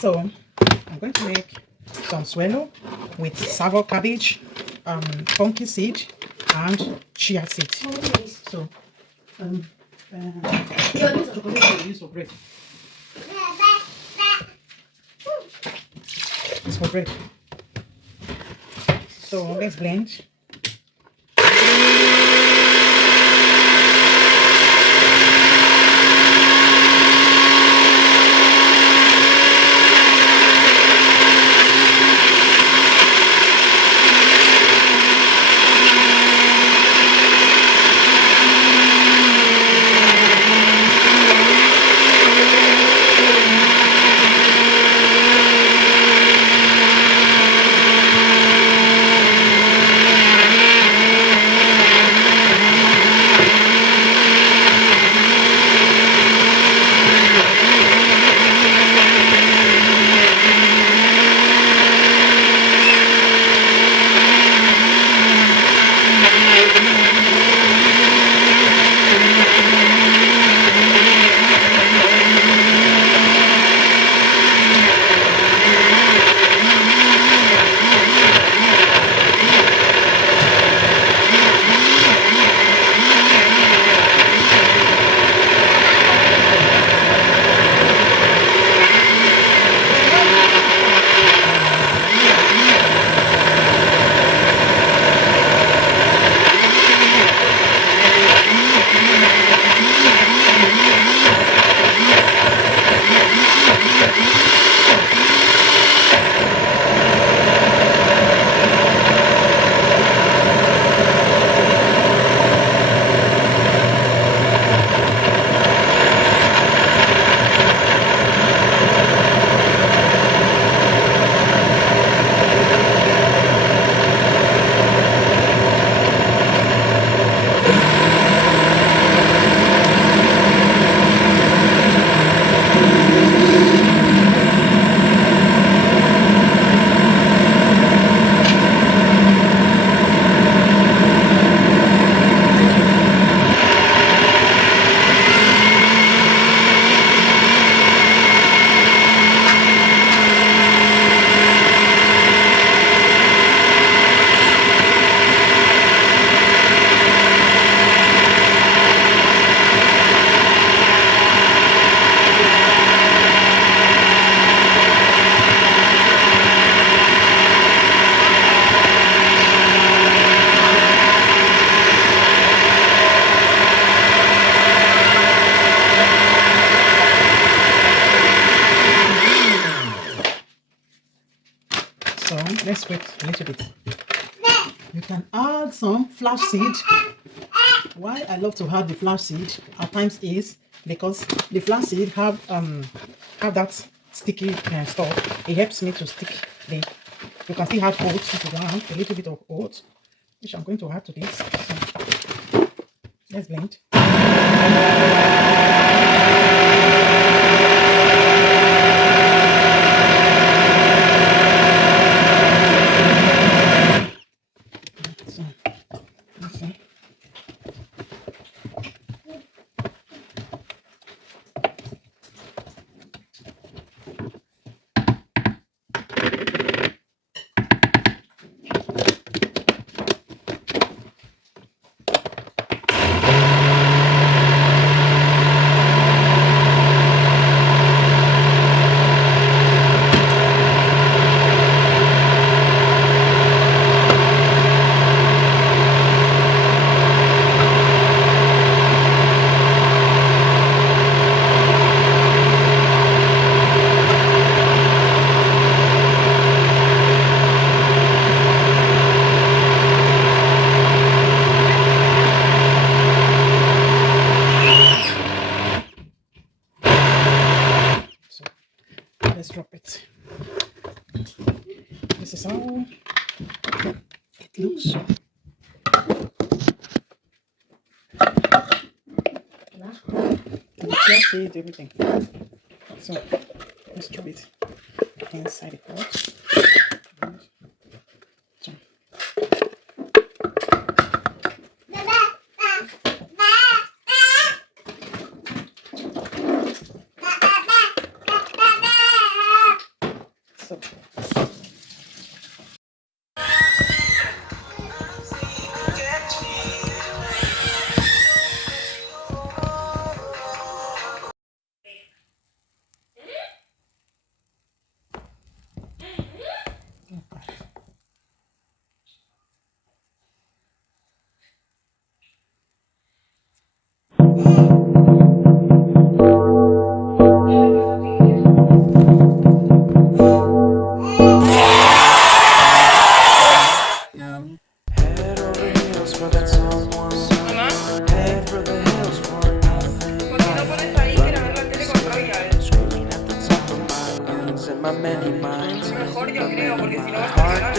So I'm going to make some swallow with savory cabbage, pumpkin seed, and chia seed. So chocolate we use for bread. It's for bread. So let's blend. So let's wait a little bit. You can add some flax seed. Why I love to add the flax seed at times is because the flax seed have that sticky stuff. It helps me to stick the. You can still add oats if you want a little bit of oats, which I'm going to add to this. So let's blend. Let's drop it. This is how it looks. The chia seed, everything. So let's drop it inside the pot. So. Head over heels for that someone. Head for the hills for nothing. Screaming at the top of my lungs in my many minds. But maybe my heart